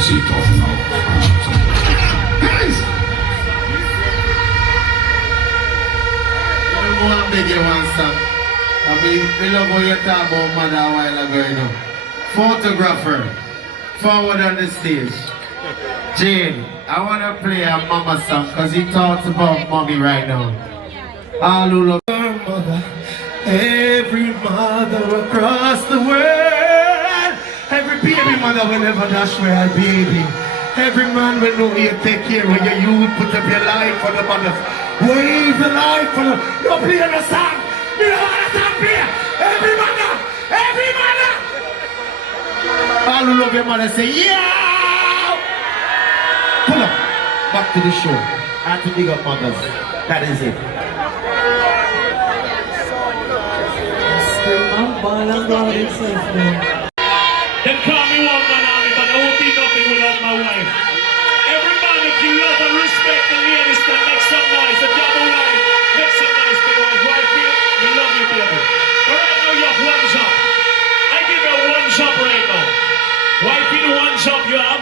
cosito, no. Guys! I want to beg you one song. I love how you talk about mother a while ago, you know. Photographer, forward on the stage. Jane, I want to play a mama song because he talks about mommy right now. All who love her mother, every mother across the world. Every baby mother will never dash with her baby. Every man will know you take care when your youth put up your life for the mothers. Wave the life for the... Don't play the song. You don't want to song play. Every mother, every mother. All who love your mother say, yeah! Pull up. Back to the show. I have to big up mothers. That is it. They call me one man army, but I won't be nothing without my wife. Every man, if you love and respect the ladies, then make some noise. If you have a wife, make some noise for your wife. Wife, you love me, baby. But right now, you have one job. I give you one job right now. Wife, you know one job you have?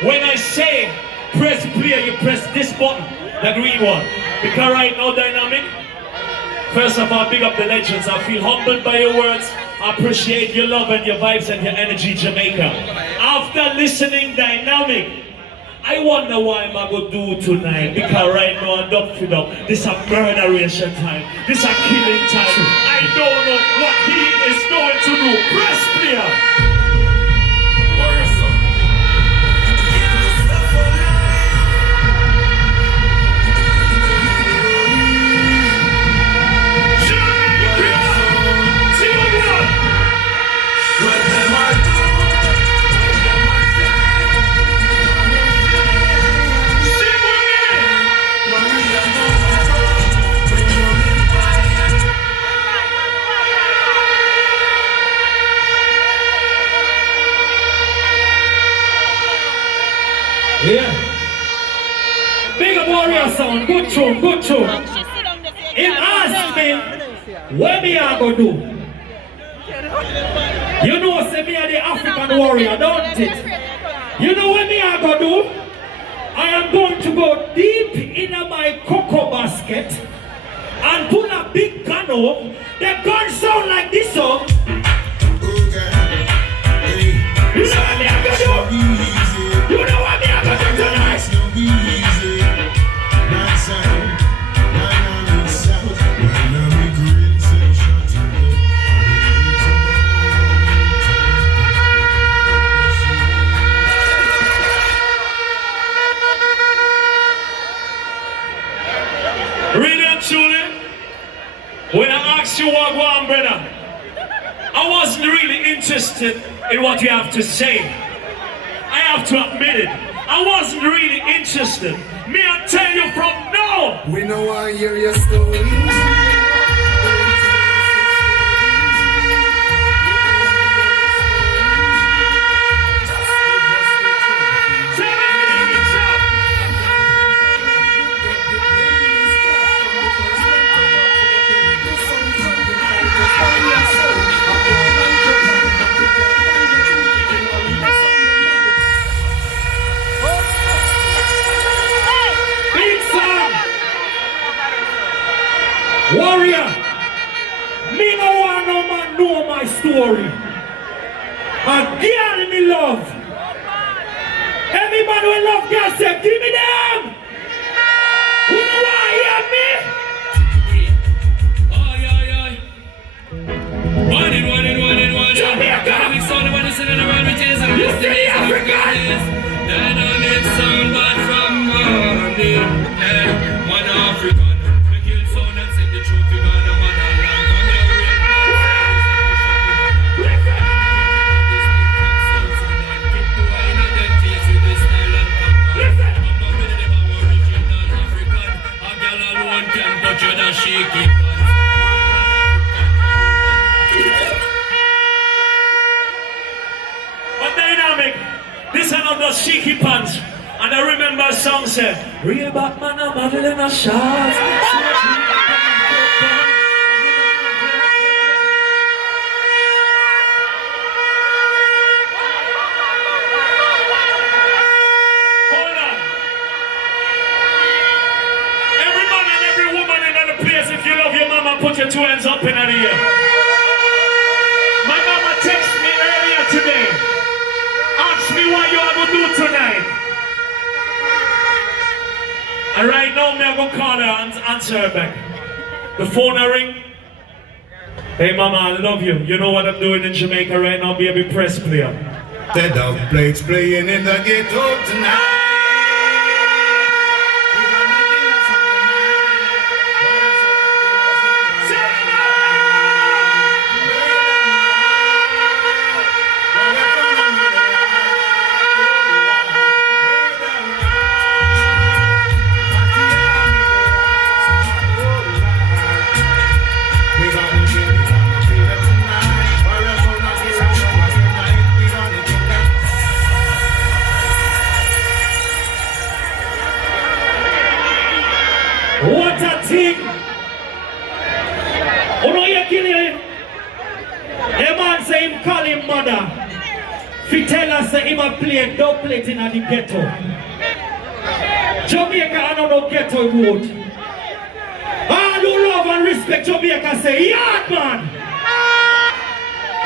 When I say press play, you press this button, the green one. Because right now, Dynamic, first of all, big up the legends. I feel humbled by your words. I appreciate your love and your vibes and your energy, Jamaica. After listening Dynamic, I wonder what I'm going to do tonight. Because right now I'm up for them. This is a murderation time. This is a killing time. I don't know what he is going to do. Press play. Yeah. Big up warrior sound, good tune, good tune. Him ask me, what me I go do? You know, say me are the African warrior, don't it? You know what me I go do? I am going to go deep in my cocoa basket and pull a big gun up. The gun sound like this song. You know what me I go do? You know what me I go do tonight? Really and truly, when I asked you what go on, brother, I wasn't really interested in what you have to say. I have to admit it. I wasn't really interested. Me, I tell you from now. We know why hear your story. Warrior, me no want no man know my story. A girl me love. Everybody will love girl say, give me them. Who know why hear me? Want it. Jamaica. We saw the one who said in the world which is and You see African. Dynamic sound bad from morning. One African. But Dynamic, this another shaky pants. And I remember a song said, real Batman a model in a shot. your two hands up in the air. My mama texted me earlier today. Asked me what you are going to do tonight. And right now, me I go call her and answer her back. The phone a ring. Hey mama, I love you. You know what I'm doing in Jamaica right now? Be a big press player. The dub plates playing in the ghetto tonight. What a thing! Oh no, you kill him. A man say him call him mother. Fi tell us say him a play dub plate in the ghetto. Jamaica I don't know ghetto road. All who love and respect Jamaica say, yard man!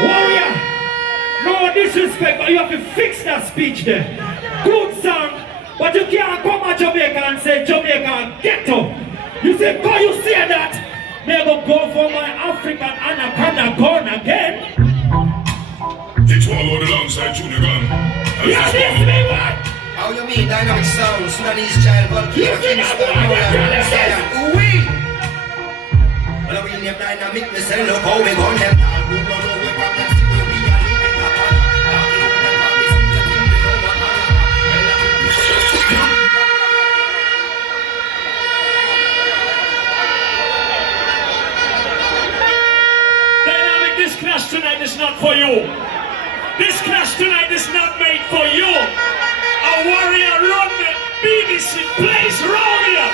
Warrior! No disrespect, but you have to fix that speech there. Good song, but you can't come at Jamaica and say Jamaica ghetto. You say, God, you say that? May I go for my African anaconda gun again? It's one load alongside Junior Gun. Yeah, this me what? How you mean dynamic sound? Sudanese child, Volcano, Kingston, Roland, Zion. Ooh-wee! Well, we name dynamic, me say, look how we gun them. We don't know where from them city we are living, Papa. This clash tonight is not for you. This clash tonight is not made for you. A warrior run the BBC place round here.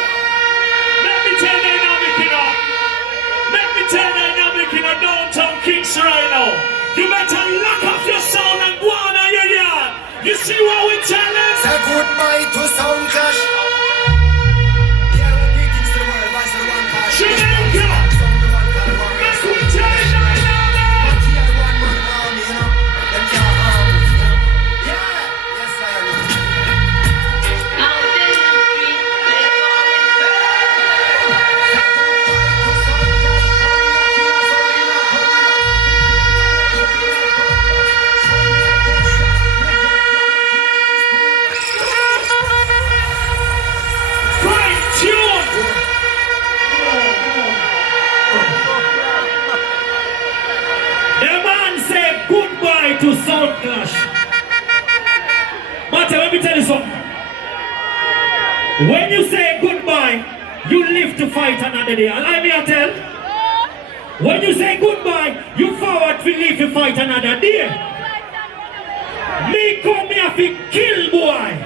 Let me tell Dynamic, you know. Let me tell Dynamic in a downtown Kings right now. You better lock off your sound and go on in your yard. You see what we tell them? Say goodbye to Sound Clash. Yeah, well, greetings to the world, vice of the one clash. Jamaica! Let me tell you. To Sound Clash. But let me tell you something. When you say goodbye, you live to fight another day. Allow me to tell. When you say goodbye, you forward to live to fight another day. Me come here to kill boy.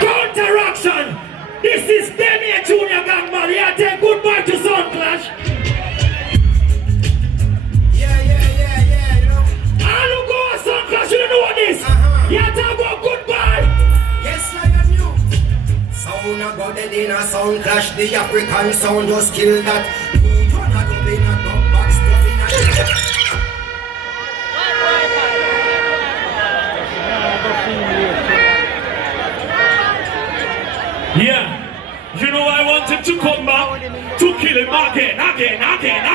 Counteraction. This is Demi Junior Gang man. You say goodbye to Sound Clash. You don't know what this? You talk about goodbye. Yes, I am you. Sound about the dinner, Sound Clash, the African sound just kill that. You don't have to be not up back stuff in Yeah. You know I want him to come back to kill him again. Kill him again.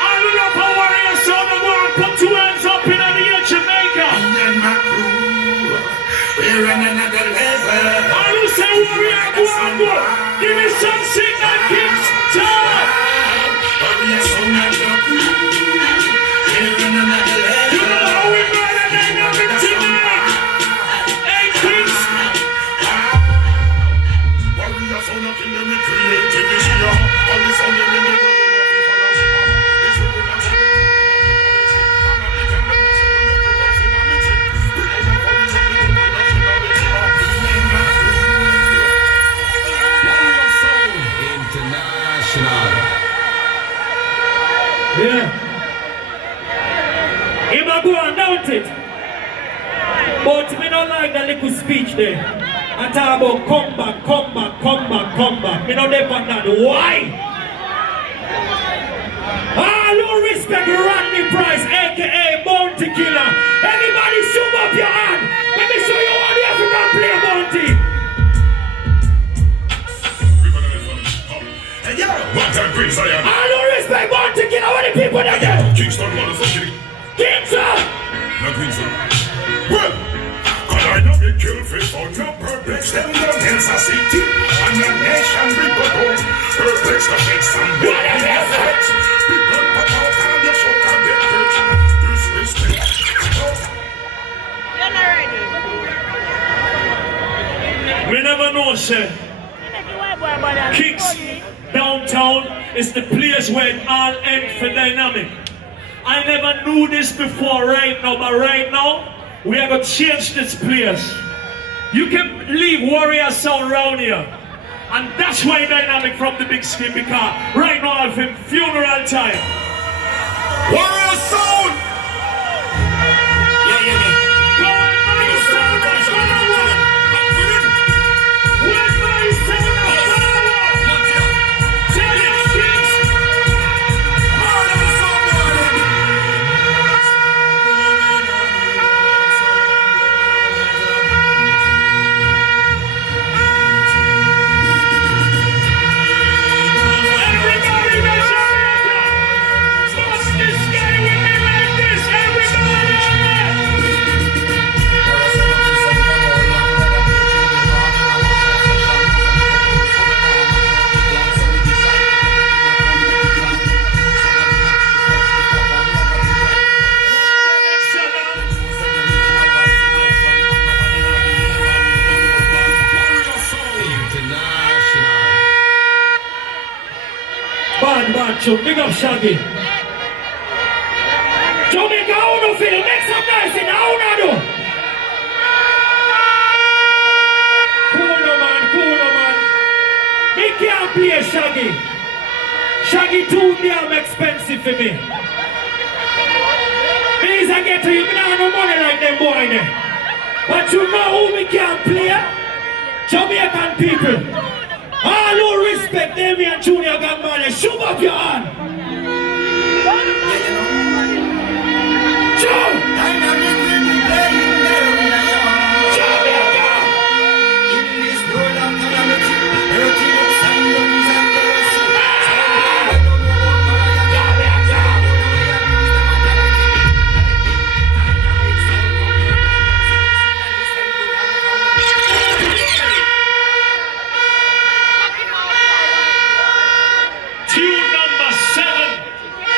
All who love our warrior son of war, put two hands up in the air, Jamaica. And my crew, we're on another level. All who say warrior, go. Give me some signal, Kingston. Warrior son of the crew, we're on another level. You know how we murder Dynamic tonight. Hey, Kingston. Warrior son of King, me created this year. All this on the limit. International. reach there. I talk about come back, come back, come back, come back. Me know they want that. Why? All who respect Rodney Price, aka Bounty Killer. Everybody shoot up your hand. Let me show you how the African play Bounty. Hey, yo, what time brings I am? All who respect Bounty Killer, what the people that do? Kingston, motherfucker. Kingston! Not Kingston. Well, cause I know they kill fish on your perplex. Them young hens are city. And your nation we go home. Perplex the next time. What is this? People put out and you shut and get rich. Disrespect. You're not ready. We never know, sir. Kicks downtown is the place where it all ends for dynamic. I never knew this before right now, but right now, we are going to change this place. You can leave warrior sound around here. And that's why dynamic from the big screen, because right now I'm in funeral time. Warrior sound! Go on, my sound of power! With my sound of power! Tell it, Kicks! Everybody that's Jamaica! Bust this guy with me like this, everybody! Bad tune, big up Shaggy. Jamaica, how do you feel? Make some noise in how do you do? Cool no man. Me can't play Shaggy. Shaggy too damn expensive for me. Please I get to you, me not have no money like them boy there. But you know who we can't play? Jamaican people. All who respect Damien Junior Gambale, shoot up your hand. Joe! Jamaica! In this world of calamity, earthly ups and downs and jealousy. Tune number 7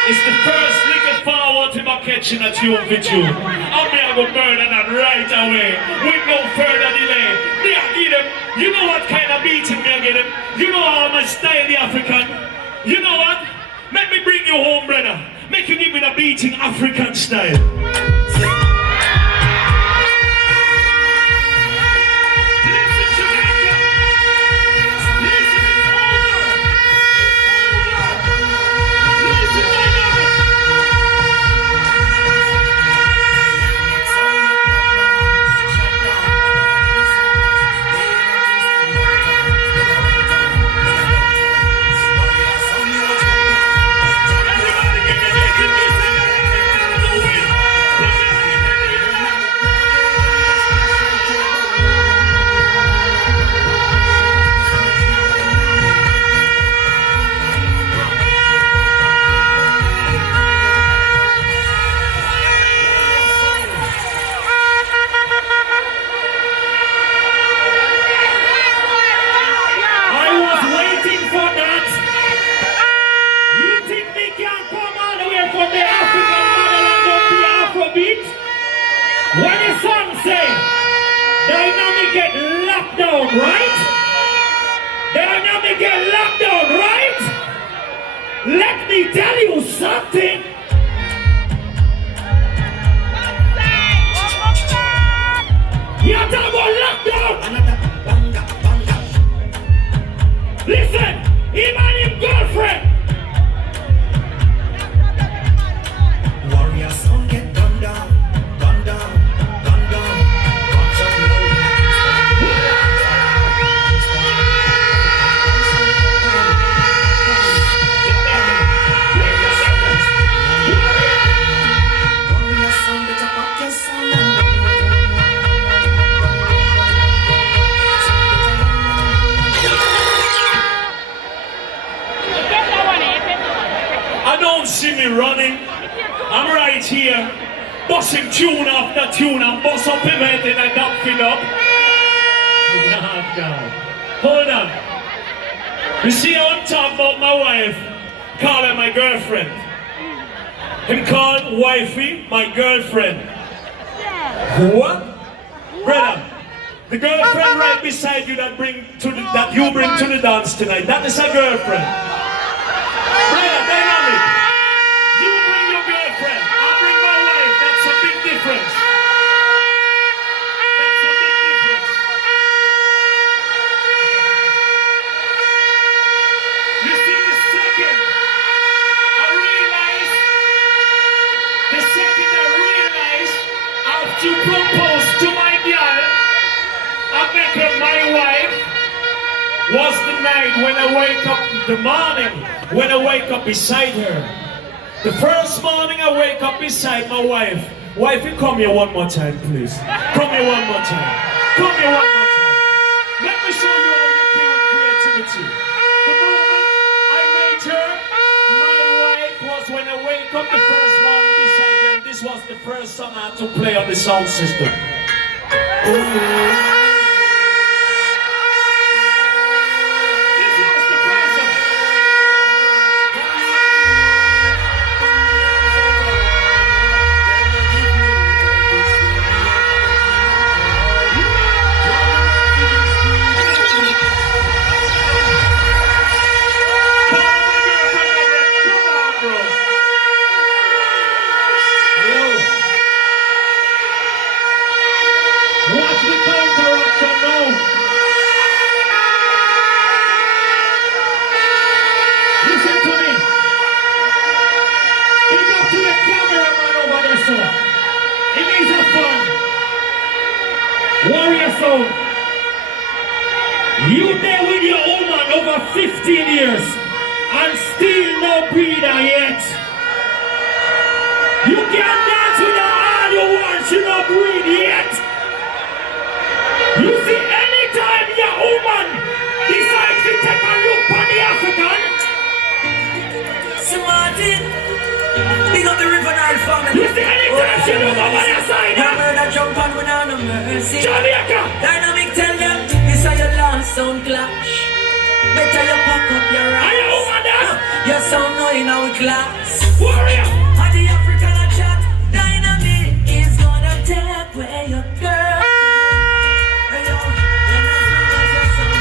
is the first liquor forward to my catching a tune for tune. I'm going to murder that right away with no further delay. Me I give them, you know what kind of beating me I give them? You know how I style the African? You know what? Let me bring you home, brother. Make you give me the beating African style. Listen, Jamaica. Listen, Listen, dynamic. Everybody give me this. right? Dynamic get locked down, right? Let me tell you something. You're talking about lockdown. Listen, him and his girlfriend. Warrior son get gunned down, gunned down, gunned down. Gunshot loud. running. I'm right here, busting tune after tune and bust up event and I got filled up. Oh God. Hold on. You see how I'm talking about my wife, call her my girlfriend. Him call wifey my girlfriend. What? Brother, the girlfriend right beside you that you bring to the dance tonight, that is a girlfriend. Brother, dynamic. You bring your girlfriend, I bring my wife, that's a big difference. That's a big difference. You see the second I realize I have to propose to my girl, I make her my wife, was the night when I wake up, the morning when I wake up beside her. The first morning I wake up beside my wife. Wife, you come here one more time, please. Come here one more time. Come here one more time. Let me show you all your pure creativity. The moment I made her my wife was when I wake up the first morning beside her. And this was the first song I had to play on the sound system. You there with your woman over 15 years and still no breeder yet. You can dance with her all you want, she no breed yet. You see, anytime your woman decides to take a look on the African, Smarty, big up the River Nile family. you see, anytime she look over the side, you murder jump on without no mercy. Jamaica. Dynamic tell them, this is your last sound clash. Better you pack up your Are rocks. you over there? Your sound knowing how it class. Warrior. And the African a chat, dynamic is gonna take away your girl. Hey, yo, and as long as your sound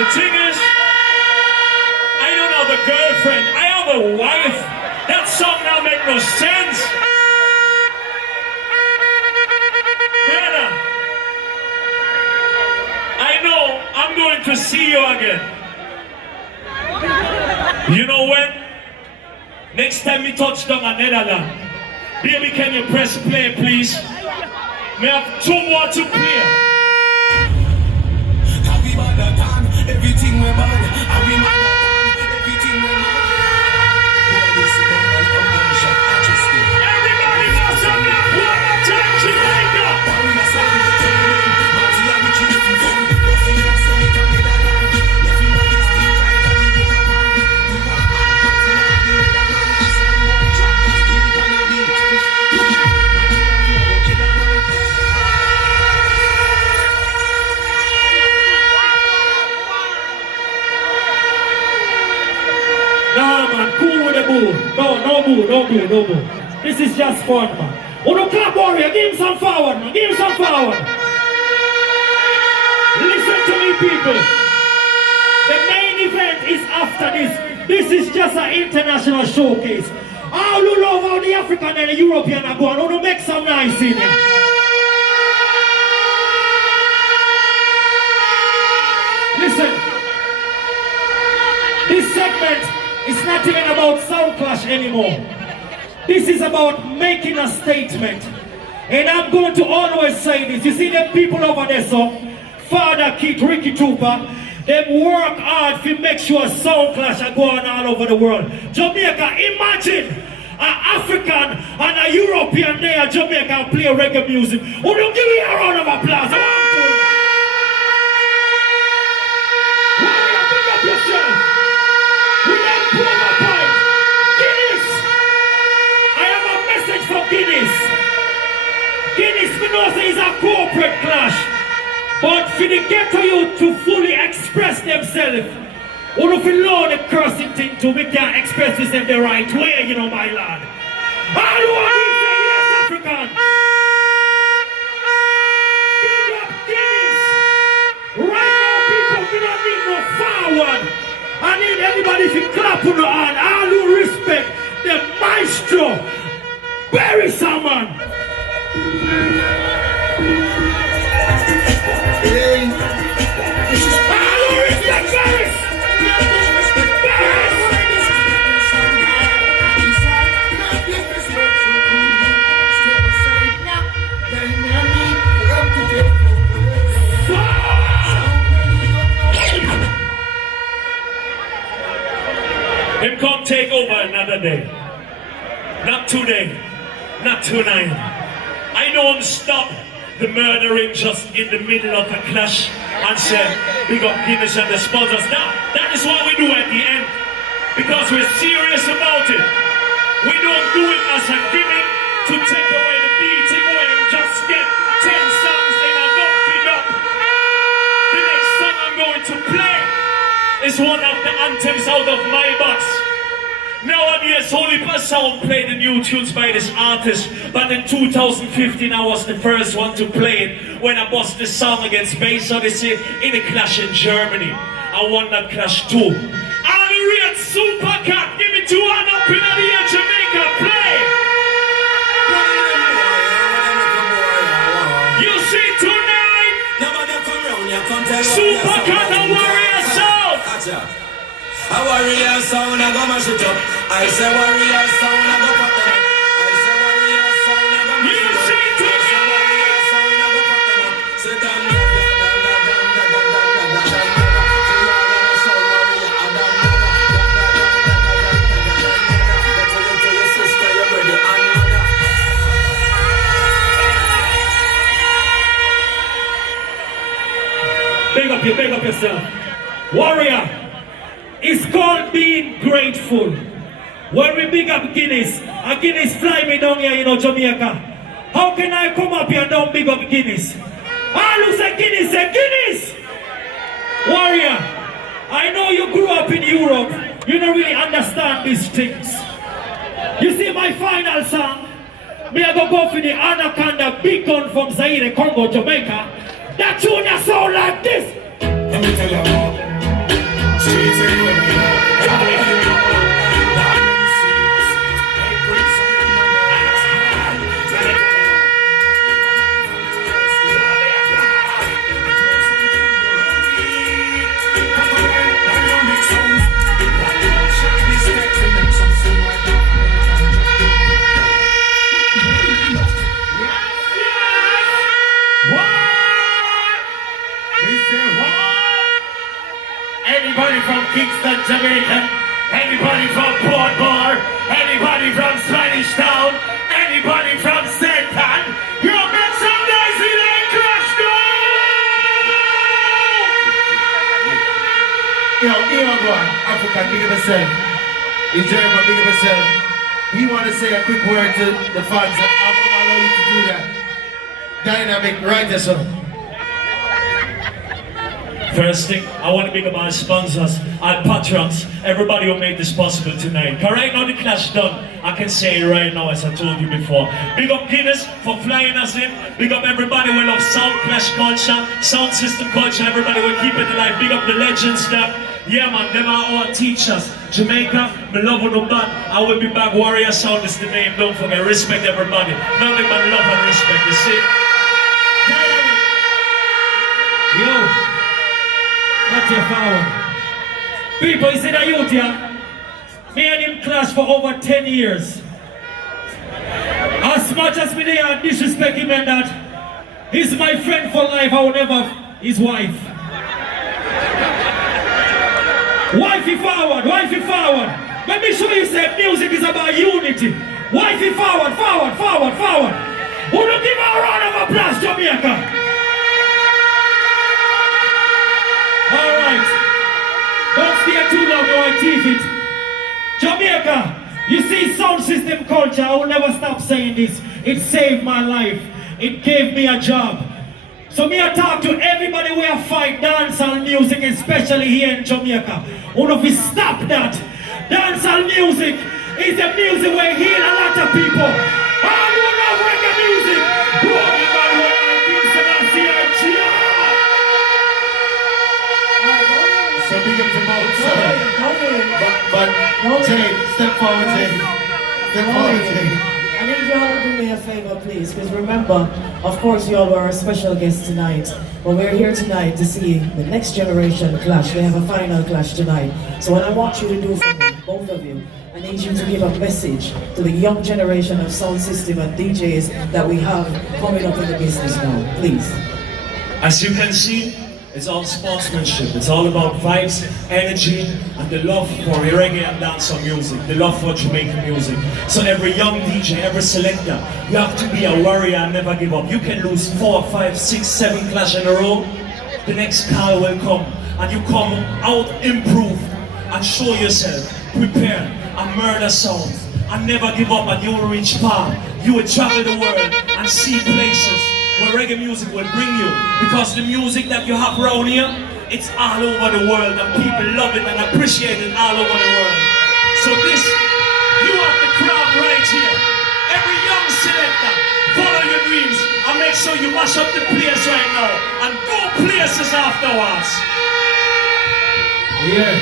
The thing is, I don't have a girlfriend, I have a wife. That song now make no sense. Brother, I know I'm going to see you again. You know when? Next time we touch down in Netherlands. Baby, can you press play, please? We have 2 more to play. Happy mother time, everything we bad. Happy mother time, everything we bad. Everybody knows I'm not one more time, Jamaica. Nah, man, cool with the boo. No boo. This is just fun, man. Oh, no, clap warrior, give him some forward, man. Give him some forward. Listen to me, people. The main event is after this. This is just an international showcase. All who love how the African and the European are going, want to make some nice in here. Listen. This segment is not even about sound clash anymore. This is about making a statement. And I'm going to always say this. You see them people over there, so Father Keith, Ricky Trooper, they work hard to make sure sound clash are going all over the world. Jamaica, imagine an African and a European there in Jamaica play reggae music. Would you give me a round of applause? Guinness. Guinness, we know say is a corporate clash. But for the ghetto youth to fully express themselves, all of the law the cursing thing to we can't express themselves the right way, you know, my lord. All who are say yes, African. Big up Guinness. Right now, people, we don't need no forward. I need everybody to clap on the hand. All who respect the maestro. Bury someone. Him come take over another day. Not today. Not tonight. I know him stop the murdering just in the middle of a clash and say, big up Guinness and the sponsors. Now, that is what we do at the end. Because we're serious about it. We don't do it as a gimmick to take away the beating where him just get 10 songs and I got big up. The next song I'm going to play is one of the anthems out of my box. Nowadays, only per sound play the new tunes by this artist, but in 2015 I was the first one to play it when I bust the song against Bass Odyssey in a clash in Germany. I won that clash too. All the real super cat, give me 2 hand up in the air, Jamaica, play! You see tonight, super cat and warrior sound! A warrior sound, I go mash it up. I say warrior sound, I go put them up. I say warrior sound, I go mash it up. I say warrior sound, I go put them up. Say dun dun dun dun dun dun dun dun dun dun dun. Say warrior sound, warrior, dun dun dun dun dun dun dun dun. Tell you to your sister, your brother and mother. Big up yourself. Warrior. It's called being grateful. When we big up Guinness, and Guinness fly me down here, you know, Jamaica. How can I come up here and don't big up Guinness? All who say Guinness. Warrior, I know you grew up in Europe. You don't really understand these things. You see my final song? Me I go for the Anaconda big gun from Zaire, Congo, Jamaica. That tune that sound like this. Let me tell you what. Streets everywhere. Anybody from Kingston, Jamaica, anybody from Portmore, anybody from Spanish Town, anybody from St. Ann, you make some noise in a crash now! Yo, boy, African, big up yourself. You German, big up yourself. We want to say a quick word to the fans, and I'm going to allow you to do that. Dynamic, right there, sir. First thing, I want to big up our sponsors, our patrons, everybody who made this possible tonight. Cause right now the clash done, I can say it right now as I told you before. Big up Guinness for flying us in. Big up everybody who love sound clash culture, sound system culture, everybody who keep it alive. Big up the legends that, yeah man, them are our teachers. Jamaica, me love no bad. I will be back, Warrior Sound is the name, don't forget, respect everybody. Nothing but love and respect, you see? Yo. That's your power. People, you see that youth here? Me and him clash for over 10 years. As much as me they are disrespect him and that, he's my friend for life, I will never his wife. Wifey forward. Let me show you say music is about unity. Wifey forward. Who don't give her a round of applause, Jamaica? Alright. Don't stay too long, no I teeth it. Jamaica, You see, sound system culture, I will never stop saying this. It saved my life. It gave me a job. So me I talk to everybody where I fight dancehall music, especially here in Jamaica. One of you stop that. Dancehall music is the music where heal a lot of people. All who love reggae music, walking by what I think so that's the So big up to both, sir. But Jay, step forward, Jay. Step forward, Jay. I need you all to do me a favor, please, because remember, of course, you all were our special guests tonight, but we're here tonight to see the next generation clash. We have a final clash tonight. So what I want you to do for me, both of you, I need you to give a message to the young generation of sound system and DJs that we have coming up in the business now, please. As you can see, it's all sportsmanship. It's all about vibes, energy, and the love for reggae and dancehall music, the love for Jamaican music. So every young DJ, every selector, you have to be a warrior and never give up. You can lose 4, 5, 6, 7 clash in a row. The next call will come, and you come out improved and show yourself, prepare and murder sound, and never give up, and you will reach far. You will travel the world and see places where reggae music will bring you, because the music that you have around here, it's all over the world and people love it and appreciate it all over the world. So this, you have the crowd right here. Every young selector, follow your dreams and make sure you mash up the place right now and go places afterwards. Yeah.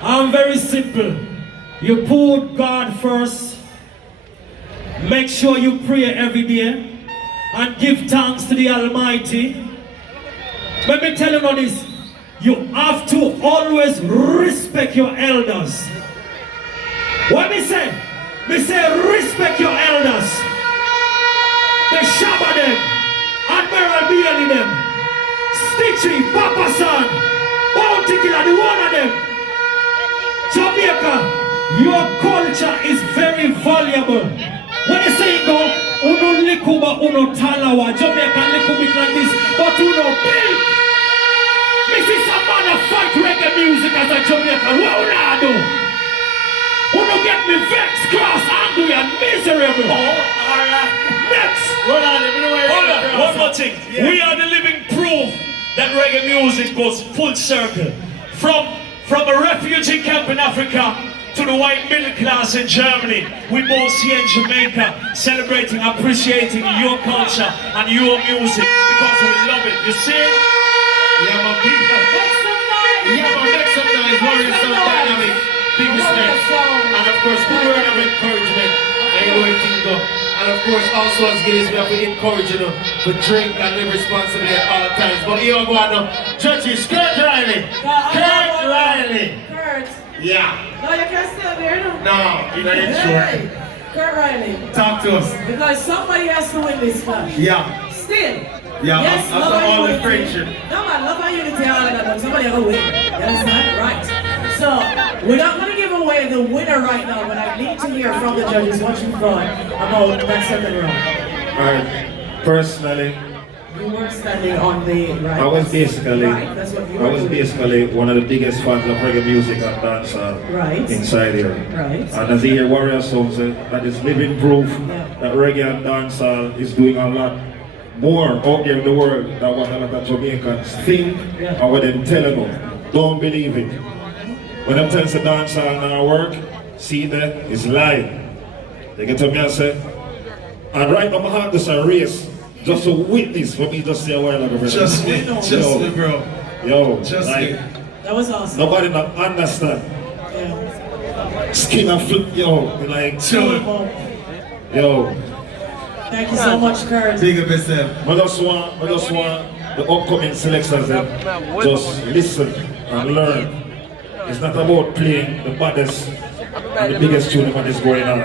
I'm very simple. You put God first. Make sure you pray every day and give thanks to the Almighty. Let me tell you now this. You have to always respect your elders. What me say? Me say respect your elders. The Shabba them, Admiral Bailey them, Stitchy, Papa San, Bounty Killer, the one of them. Jamaica, your culture is very valuable. When you say go, uno likuba, uno talawa, Jamaica likubit like this, but uno big. Me see some man a fight reggae music as a Jamaican. What would I do? Uno get me vexed, cross, angry, and miserable. Next. Hold on, one more thing. Yeah. We are the living proof that reggae music goes full circle. From a refugee camp in Africa to the white middle class in Germany, we both here in Jamaica celebrating, appreciating your culture and your music because we love it. You see? Yeah, my people. Make some noise, warriors, some dynamic, big respect. And of course, good word of encouragement. I know it things go. And of course, also as Guinness, we have to encourage you to drink and live responsibly at all times. But here we go now. Judges, Kurt Riley. Kurt Riley. Kurt. Yeah. No, you can still there, no? No, you're not sure. Kurt Riley. Talk to us. Because somebody has to win this clash. Yeah. Still. Yeah, yes, after all the friendship. No man, love and unity, all of that, but somebody has to win. You understand? Right. So, we're not going to give away the winner right now, but I need to hear from the judges what you thought about that second round. Alright, personally, you were standing on the right. I was basically right. one of the biggest fans of reggae music and dance inside here. Right. And as the here Warrior Sounds, that is living proof that reggae and dancehall is doing a lot more out there in the world than what a lot of Jamaicans think and what them telling them. Don't believe it. When I'm telling you dancehall now work, see that it's lie. They get to me and say, and right now my heart is a race just to witness what me just say a while ago. Just me, bro. Yo, just like, me. That was awesome. Nobody not understand. Yeah. Skin and flip, yo, like, yo. Thank you so much, Kurt. Big up yourself. I just want the upcoming selectors just listen and learn. It's not about playing the baddest and the biggest tune that is going on.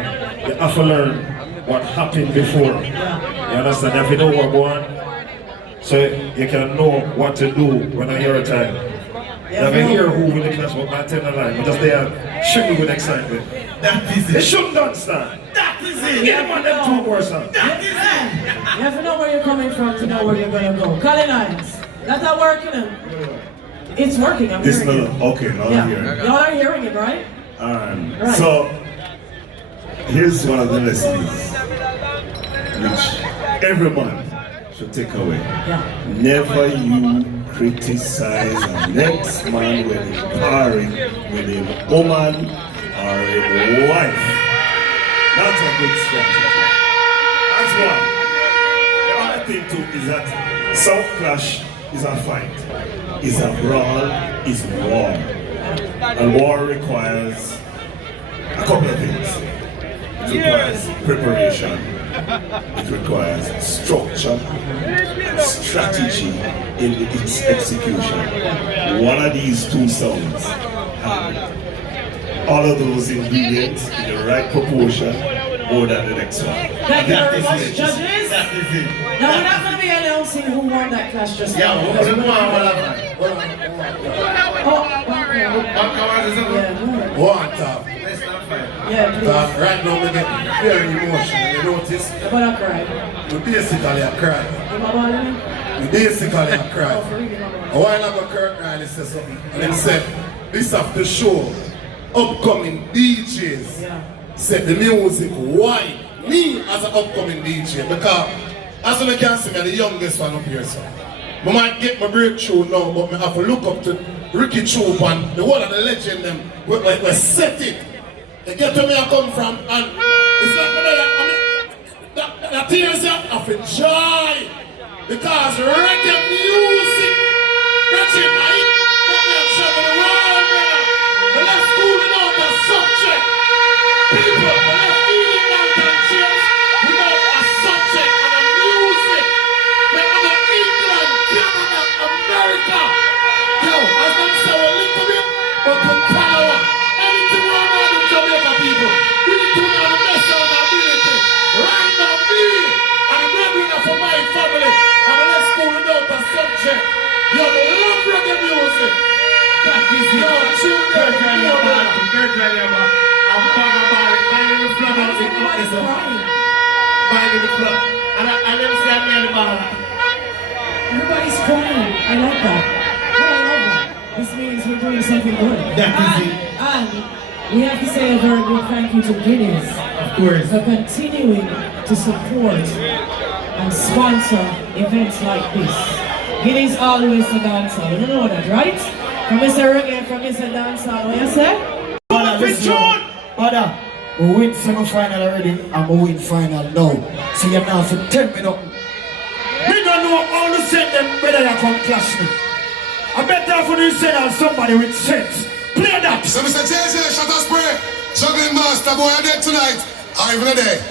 You have to learn what happened before. You understand? If you know what's going on, so you can know what to do when I hear a time. You have to hear who will the class what my 10 line, but just they are shooting with excitement. That is it. They shouldn't understand. That is it. Get them on them 2 more songs. That is it. You have to know where you're coming from to know where you're going to go. Colin Hines, that's not working. It's working, I'm hearing it. Okay, now I'm hearing it. Y'all are hearing it, right? Alright. Right. So Here's one of the lessons which everyone should take away. Yeah. Never you criticize the next man when he's parring with a woman or a wife. That's a good strategy. That's one. The other thing too is that South Clash is a fight, is a brawl, is war. And war requires a couple of things. It requires preparation, it requires structure, and strategy in its execution. One of these two songs have all of those ingredients in the right proportion more than the next one. Thank you very much, judges. That is it. Now we're not going to be announcing who won that clash just now. Yeah, because we're we're going gonna- to One time. Yeah, please. Right now, we get very emotional. You notice? But I cry. We basically are crying. You my boy, We basically are Oh, for crying. real, my boy. A while ago, Kurt Riley said something. And he said, this have to show upcoming DJs. Yeah. Said the music, why? Me as an upcoming DJ. Because as you can see, I'm the youngest one up here, so. I might get my breakthrough now, but I have to look up to Ricky Troop and the one of the legend them. We set it. They get to me I come from, and it's like the tears of a joy. Because reggae music, Richard, I put me up shop in the world, brother. The left school without a subject. People, the left feeling down and chairs without a subject and a music. They go to England, Canada, America. Yo, as them say a little bit, but to power. Anything wrong with the Jamaica people. We need to know the best of our ability. Right now, me, and the breadwinner for my family. And the left school without a subject. Yo, the love reggae music. That is it. Yo, tune them. Kurt Riley, I'm buying the flood out of the Everybody's crying. buying the flood. And them say I'm near the bar. Everybody's crying. I like that. Oh, I love that. This means we're doing something good. That is it. And we have to say a very big thank you to Guinness Of course. for continuing to support and sponsor events like this. Guinness always a dancer. You know that, right? From Mr. Reggae, from Mr. Dancer, what you say? Brother, we win semi-final already and we win final now. So you now for 10 minutes. Me don't know how to send them whether they come clash me. I better for you send out somebody with sense. Play that. So Mr. JJ, shut us spray. Juggling master, boy, I dead tonight. Or even a day.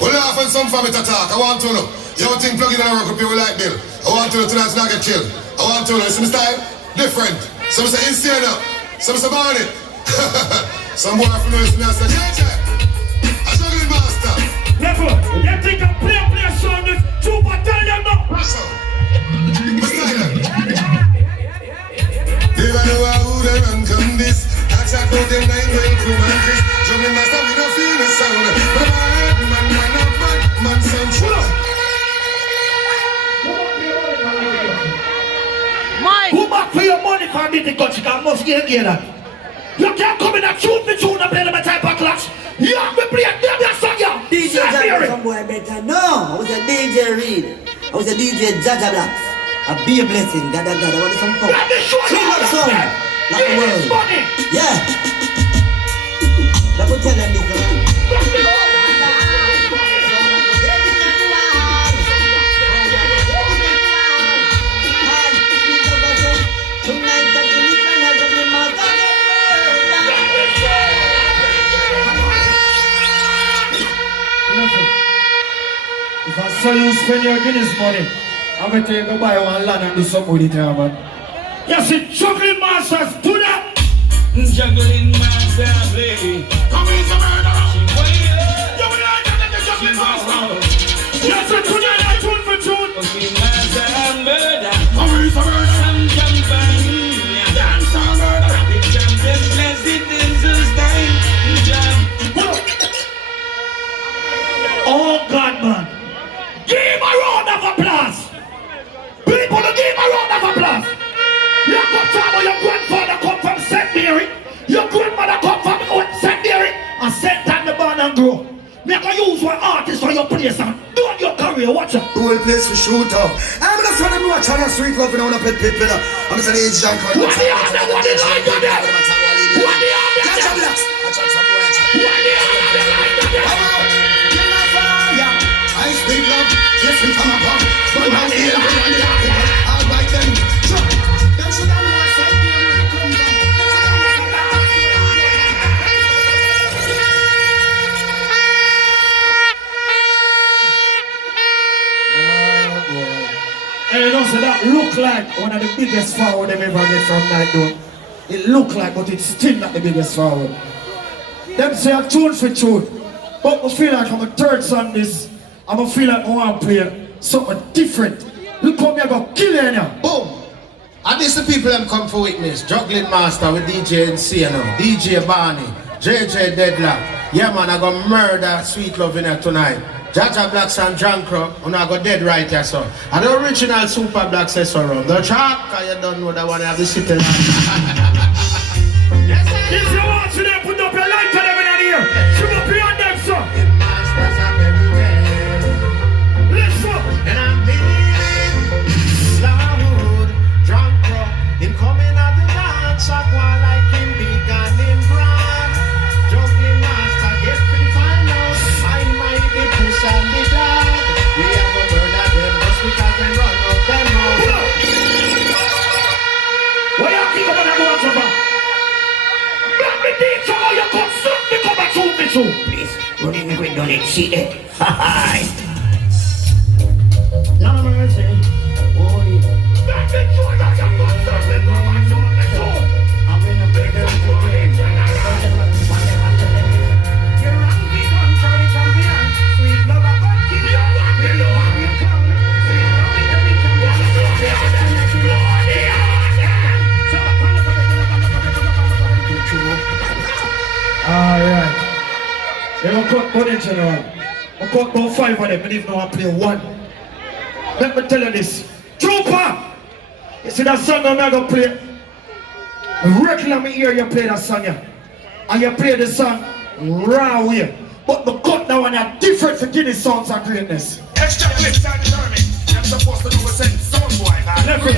We'll laugh and some family to talk. I want to know. You don't think plugging in and work with people like Bill. I want to know tonight's not get killed. I want to know. See my style? Different. So Mr. Insane up. So Mr. Barney. Some boy from the Mr. JJ. A juggling master. Level, you think I play song this 2 battalion now? So, my style. They don't know how they run come this. Ask about them 9 well crew and this. Juggling master, we don't feel the sound. But man sound true. Who back for your money for me to cut you? I must get that. You can't come in and shoot me tune and play them a type of clash. You have to play them your song, yeah. DJ Jaja, some boy better. No, I was a DJ Reed. I was a DJ Jaja Black. A be a blessing. God, I want some fun. Sing up song. Like the world. Yeah. Let me tell them this. If I saw you spend your Guinness money, I'm going to take you buy one land and do something with it, man. You see, juggling masters, do that! Juggling master play. Come in, some murderer. You will like that, the juggling master. Yes, sir, tonight, tune for tune. Juggling master murder. Come in, some murderer. Some champagne. Dance some murderer. The champion president is time. Oh, God, man. Give him a round of applause. People, give him a round of applause. You come from your grandfather come from St. Mary. Your grandmother come from St. Mary. And St. place and don't your career, watch out. Whole place to shoot up. I'm just trying to watch on a street love and I want to pet people. I'm just an age junk. What the hell? What the hell? What the hell? What the hell? Catch up, blacks. Catch up, some boy. I speak love, yes, we come above. But now the hell, I'll bite them. Them should have no side here when they come down. Hey, you know, so that look like one of the biggest forward them ever get from night though. It look like, but it's still not the biggest forward. Them say a tune for tune. But I feel like I'm a third song this. I'm gonna feel like I want to play something different. Look how me I go kill you now. Boom! And this the people them come for witness. Juggling Master with DJ NC, you know. DJ Barney, JJ Deadlock. Yeah man, I go murder Sweet Love in here tonight. Jaja Blacks and John Crook, and I go dead right here, so. And the original Super Black says so around. The track, you don't know that one, I have the city. If you want to them, put up your light to them in here. Shoot up behind them, sir. Masters are everywhere. Listen. And I'm meeting Slowwood, John Crook. Him coming at the dance, I go like him big and him grand. Juggling Master, get to the finals. I might be push and the dog. We have a murder them just because they run up them out. Why you think about that one, sir? Let me teach you how you come soon to come back to me too. Please, run in the window and see it. Hi. No mercy. Oh, let me show you how you come soon to come back to me too. I'm in a big game. You're on the contrary champion. Sweet love, I'm gonna kill you. Will you have your crown? Sweet love, I'm gonna kill you. Alright. They will cut money, General. I'll cut about 5 of them, but if no one play one. Let me tell you this. Trooper! You see that song I'm going to play? Regular me hear you play that song, yeah. And you play the song raw way. But the cut now and are different for Guinness songs and greatness. Extra clips and German. I'm supposed to do a send sound boy, man. Left it.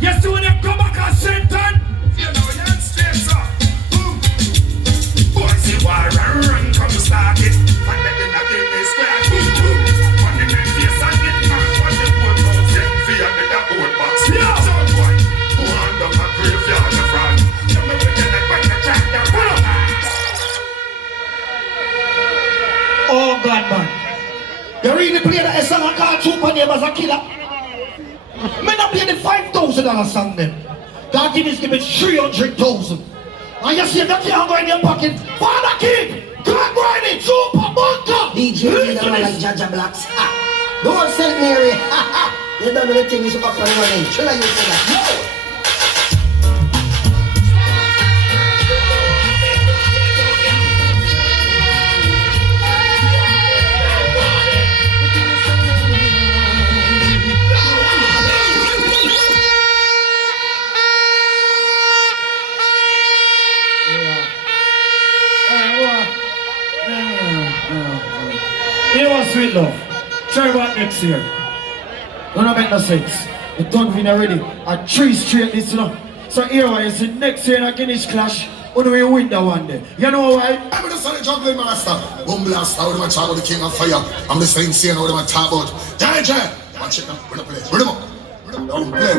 You see when they come back and send done? You know, you're straight, sir. Boom. Boy, see war and run, come to start it. And then the nothing is square. Boom, boom. On the next face and get back. On the board box, then fear me that board box. Yeah. Sound boy, who hand up a graveyard in front. Tell me when you're not going to track the road. Oh God, man. You really play that song and call Super Neighbors a killer? Men not play the $5,000 song then. God Guinness give it 300,000. And you see that can't go in your pocket. Father King, God Riley, Super Bunker. DJ, you don't like Jaja Blacks. Ha. Don't sell Mary. Ha ha. You don't know the thing is up and running. Chill out, you say that. No. You want Sweet Love? Try what next year. Don't make no sense. You don't win already. A 3 straight this, you know. So here you see next year in a Guinness clash, when we win that one day. You know why? I'm the son of Juggling Master. Boom blaster with my talk about the king of fire. I'm the same scene with my talk about. JJ! Watch it now. We're not playing. Bring him up. Don't play.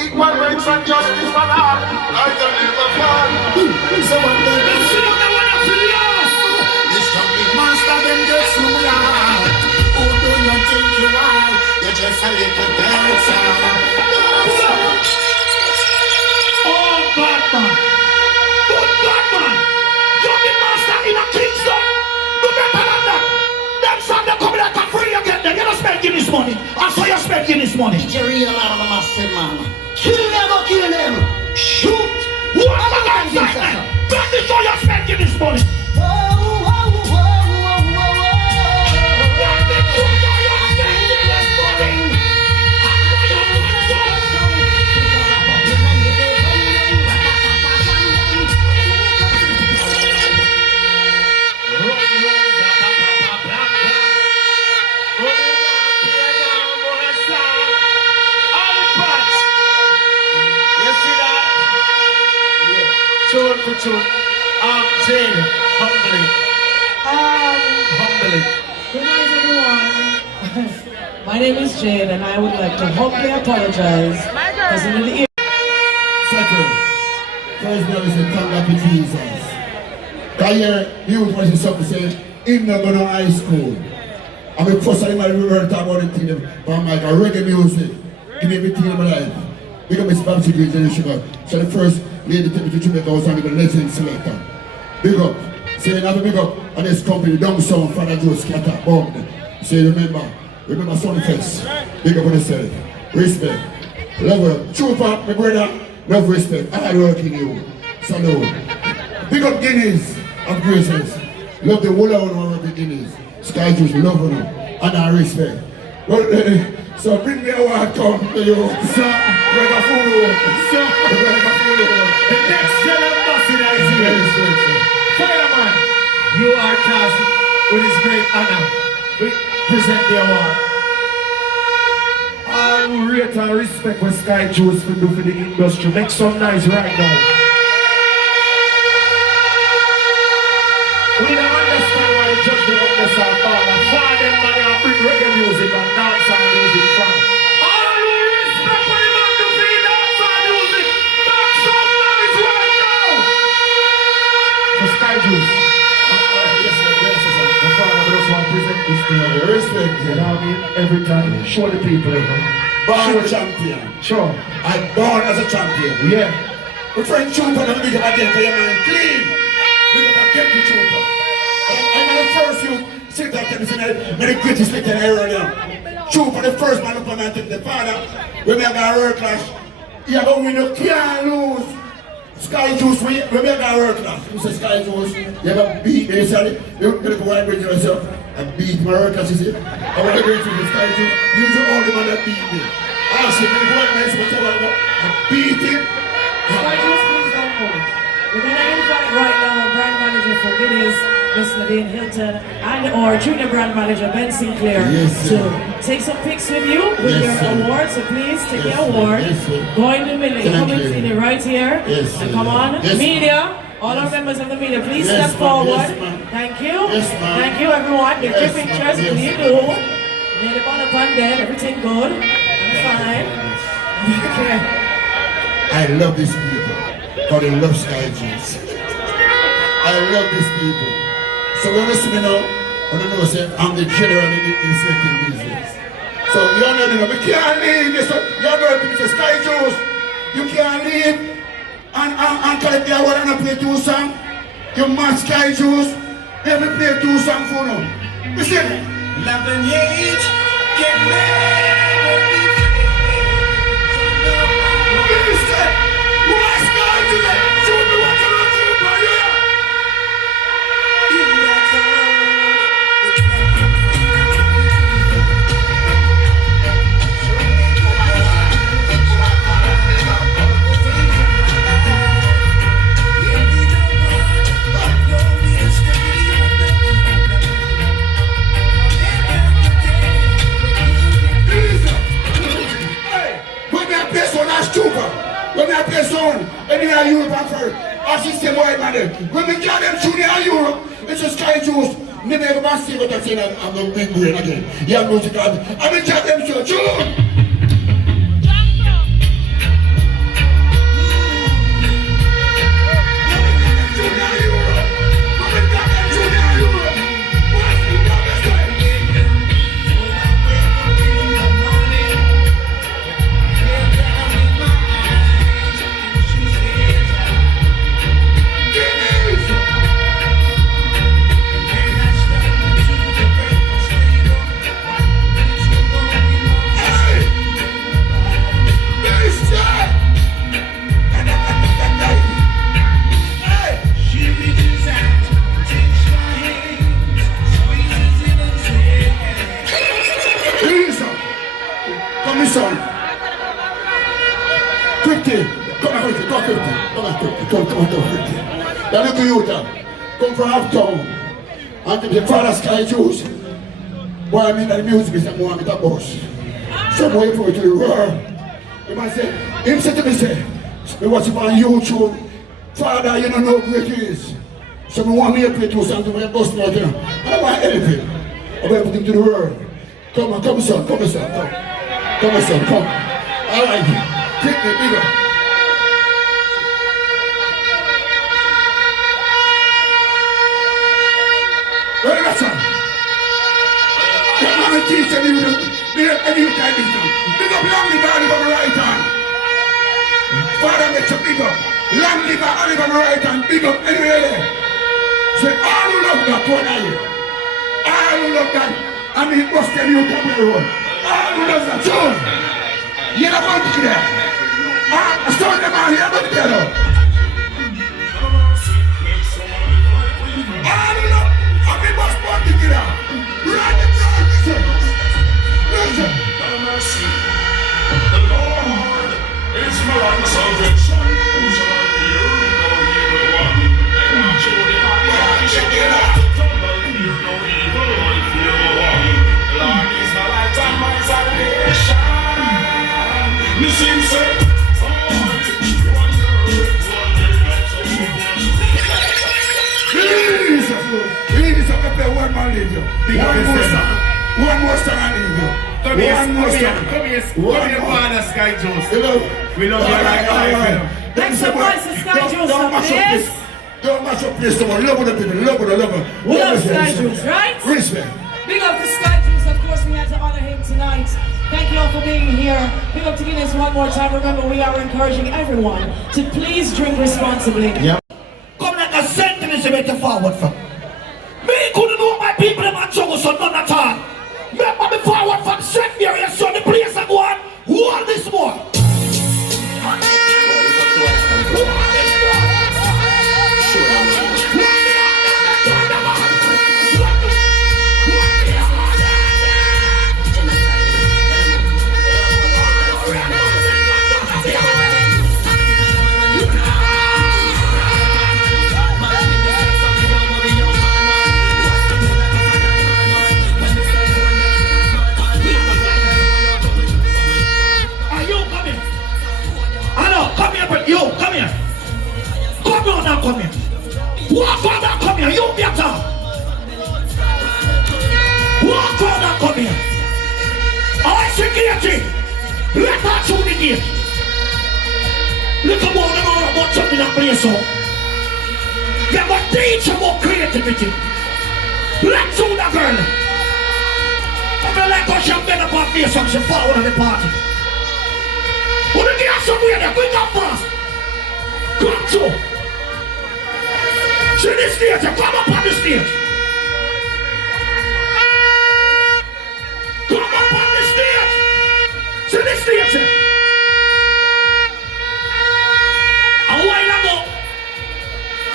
Equal rights and justice for all. I don't give a fuck. Someone there. Let's see what they want to see us. This Juggling Master them gets smoother. Who do you think you are? You're just a little dancer. Oh God, man. Good God, man. Juggling Master in a Kingston. Do better than that. Them song they come like a free again. You don't spend Guinness money. I saw you spend Guinness money. It's a real man of a massive man. Kill them or kill them. Shoot. What am I going to say? That is all you beautiful tune. Jane, humbly. Humbly. Good night, everyone. My name is Jane, and I would like to humbly apologize because in the ear. Second, first now is a tongue up with Jesus. That year, you was watching something saying, him not go to high school. I'm the first time I ever talk about the thing, but I'm like, reggae music, give me everything in my life. Big up Miss Babsy Green Sugar. So the first lady take me to Jamaica was on the legend selector. Big up. Say another big up on this company, Dumb Sound, Father Joe, Scatter, Bomb. Say remember Sunfest. Big up on yourself. Respect. Love her. Trooper, my brother, love respect. I work in you. Salute. Big up Guinness of graces. Love the whole of the Guinness. Sky Juice, love her. And I respect. Well, so bring me a award come to you. Sir, we're the fool. Sir, we're the fool. The next general ambassador is here. Fireman, you are tasked with this great honor. We present the award. All who rate and respect what Sky Juice will do for the industry. Make some noise right now. We don't understand why the judge don't understand all that. For them money and bring reggae music and dancehall music from. All who respect what the man do for the dancehall music. Make some noise right now. For Sky Juice. The father just want to present this to you. Respect, you know what I mean? Every time, show the people. Born a champion. Sure. I'm born as a champion. Yeah. My friend Trooper doesn't big up again for your man clean. Big up again to Trooper. I'm the first you sit there and say, I'm the greatest thing in the area now. Trooper, the first man up on and take the father. When we have a road clash, you go win, you can't lose. Sky Juice, when we have a road clash, you say Sky Juice, you ever beat me, you go to one bridge yourself and beat my road clash, you see? I want to go to the Sky Juice, you're the only man that beat me. I said, when you go and beat him. Sky Juice, please don't move. We're going to invite right now brand manager for Guinness, Miss Nadine Hilton, and or junior brand manager Ben Sinclair to take some pics with you with your award. So please take your award. Go in the middle, come in it right here. And come on, media, all our members of the media, please step forward. Thank you. Thank you, everyone. Get your pictures. What do you do? Lay the ball upon there. Everything good. I'm fine. Okay. I love these people. God, I love Sky Juice. I love these people. So when you see me now, when you know say I'm the general in the selecting business. So you know, we can't leave this. You're going to be Sky Juice. You can't leave and collect the award and play 2 songs. You must Sky Juice. Let me play 2 songs for you. Listen. Love and hate can never be Listen. What's Sky Juice? Show me what you want to do, brother. When I play sound, anywhere in Europe and first, as system white man, when we get them through there in Europe, it's a Sky Juice. Never ever see what I'm saying, I'm the big brain again. Yeah, music, and we get them through. June! Now look at you there. Come from uptown. And the father Sky Juice. Boy, I mean that the music is more with a boss. Some way for it to roar. You might say, him said to me, say, we watch it on YouTube. Father, you don't know how great he is. So I want me to play two songs to my bus now, you know. I don't want anything. I'm going to put him to the world. Come on, come son, come son, come. Come son, come. All right, take me bigger. Where is son? Come on and teach them you any time this time. Big up long liver, Oliver on the right hand. Father, make you big up. Long liver, Oliver on the right hand. Big up anywhere there. Say all who love that one here. All who love that. I mean, must tell you come here road. All who love that tune. You're not going to get there. I saw them out here, but they're not. All who love. I mean, must want to get out. Right and down, listen. Listen. The Lord is my salvation. Who shall I fear? No evil one. I want you to check it out. No evil one. Fear no one. The Lord is my light and my salvation. Listen, sir. Please, I play one more leave you. One more song I leave you. Come here, Father Sky Juice. We love you like life. Make some noise for Sky Juice, please. Don't mash up place, someone. Love the people, love the. We love Sky Juice, right? Respect. Big up to Sky Juice, of course, we had to honor him tonight. Thank you all for being here. Big up to Guinness one more time. Remember, we are encouraging everyone to please drink responsibly. Yep. Come like a sentence to make you forward from. Me couldn't know my people in my jungle, so none at all. Remember me forward from St. Mary, so the place I go on, all this more. Yo, come here. Come on now, come here. Walk on now, come here. You better. Walk on now, come here. All security. Let her through the gate. Look about them all about something that place up. You have to teach them about creativity. Let through the girl. I feel like I should better put face up. She forward at the party. What do you have somewhere there? Bring up fast. Come to. See the stage. Come up on the stage. Come up on the stage. See the stage. A while ago,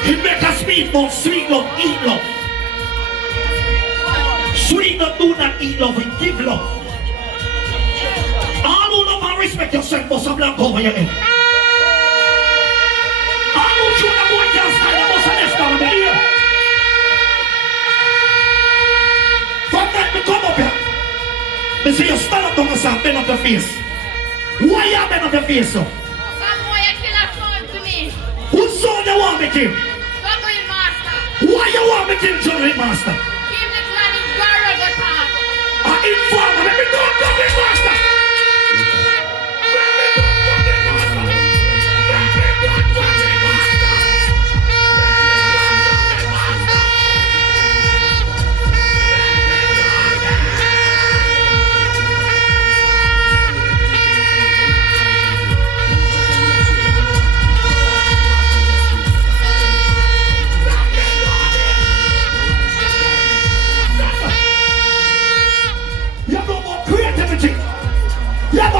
he make us speak about sweet love, eat love. Sweet love, do not eat love, and give love. All who love and respect yourself must have blank over your head. All who show the boy can't stand the most of this down the ear. From that me come up here. Me see you stand up on the side, bend up your face. Why you bend up your face so? Some boy you kill a son to me. Whose son you want me kill? Juggling master. Why you want me kill juggling master? Give the clan in Garaga talk. I inform let me go juggling master.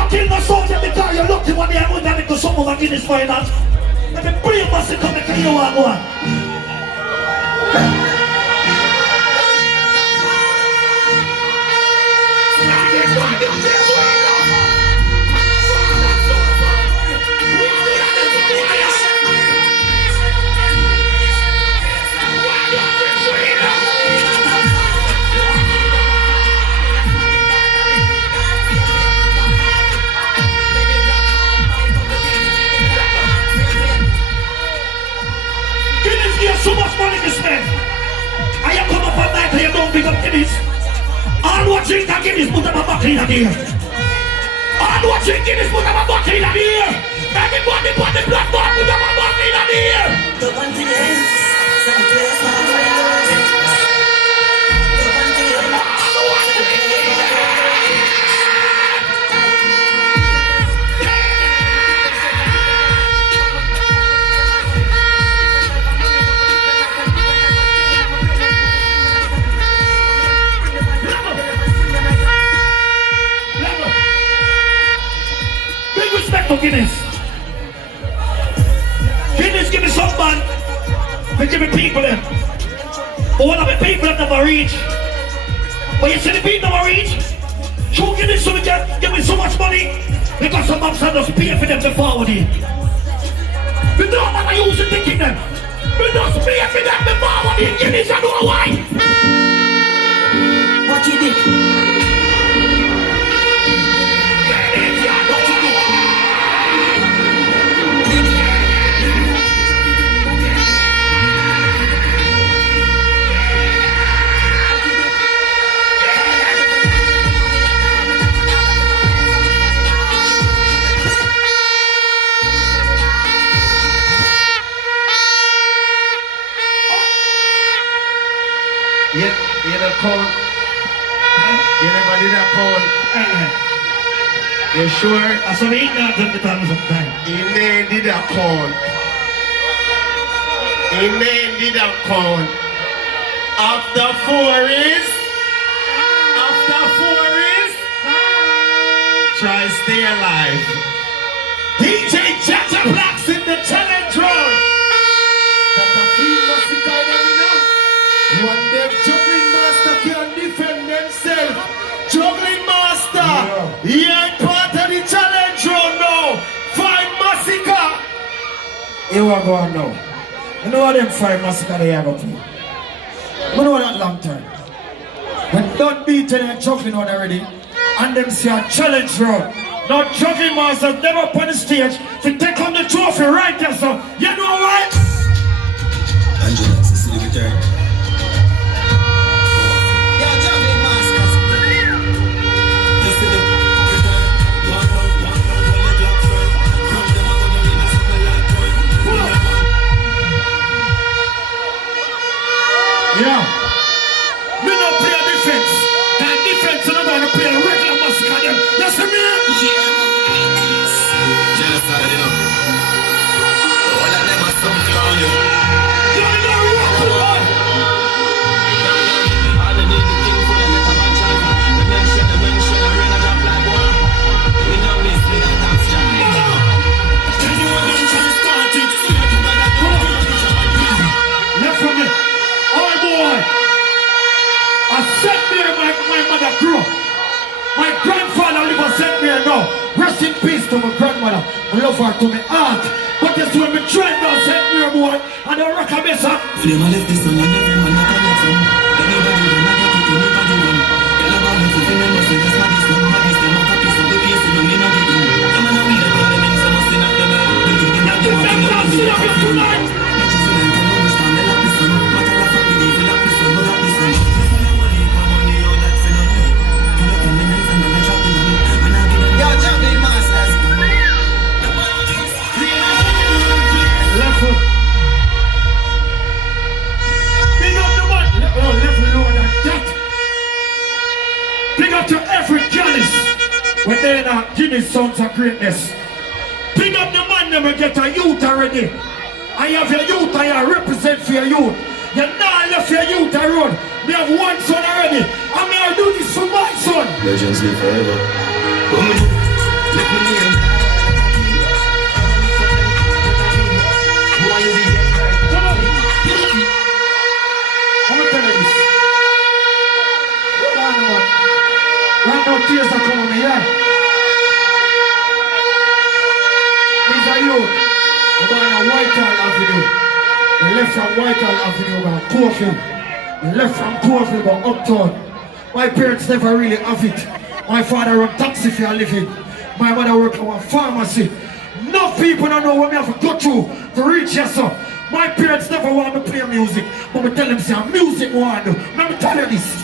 Kill the soldier because you're looking when they're going to go some of the Guinness finals. Let me bring us to come and kill you one. Guinness. All who drink a Guinness, put up a bucket in the air. All who drink Guinness, put up a bucket in the air. Everybody put the platform, put up a bucket in the air. Big respect to Guinness. Guinness give me some man. They give me people them. But one of the people that never reach. But you see the people never reach. Show Guinness so we can give me so much money. Because some man just pay for them to forward it. We don't want to use the ticket them. We just pay for them to forward it. Guinness, I know why. What you did? You don't count? You never did a count? You sure? I saw the ignorant at the time sometime. He never did a count. He never did a count. After 4 is? After 4 is? Try stay alive. DJ Jaja Blacks in the challenge round. That a free music I never know. One day juggling master can defend themselves. Juggling master, he ain't part of the challenge round now. 5 massacre. Here we go on now. You know what them 5 massacre they are going to play? You know that long term. When done beating and juggling on already, and them say a challenge round. Now juggling masters never up on the stage to take on the trophy right there, so you know what? Angela, Cecily return. Yeah. Me not play a defense. That defense is not going to play a regular massacre them. You see me? Genocide, you know. All of them are some clown, you. You ain't gonna rock with one. All they need the king for the little man child. The mention, I really drop like one. We know this, we don't have strong. Can you want them try to start it? Left from me. Oh boy. I sent me my mother grew. My grandfather live and sent me now. Rest in peace to my grandmother. I love her to my heart. But this when me train down sent me boy. And I rock a mess up. Them a left this one and every man that connects them. Everybody run, I got it, everybody run. Tell about me, if you remember, say that's my this one. My this them out of peace, so we peace, you know me not get them. Come on, we don't run them in, so must see not them. We do them like them, I can not be like a fool. Not just in them, can understand, they like this one. Matter of fact, they feel like this one, but like this one. Yo, juggling masters. Left foot. Big up the man. Left foot lower than that. Big up to every Guinness. When they're in a Guinness sounds of greatness. Big up the man never get a youth already. I have your youth and you represent for your youth. You now left your youth a road. We have one son already. I'm going to do this for my son. Legends live forever. Let me name. Who are you? I'm going to tell you this. Right now, tears are coming me, yeah? These are you. I'm going to Whitehall Avenue. We left from Whitehall Avenue, going to Cofield. We left from Cofield, going uptown. My parents never really have it. My father run taxi for a living. My mother work at a pharmacy. No people don't know what me have to go through to reach here, so. My parents never want me to play music, but me tell them say music want to. Let me tell you this.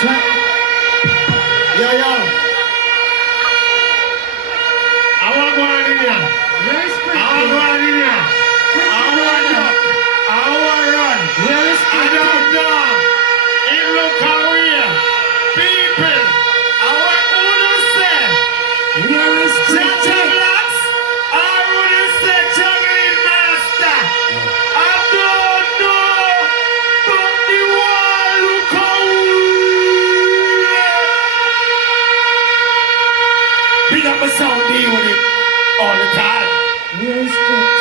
Check. Yo. I want to go on in here. I want to go on in here. I want to run. I don't know. It look how we are. People, I want to say. Where is Blacks? I want to say juggling master. I don't know. But the wall look how big up a sound deal with it all the time.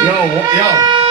Yo.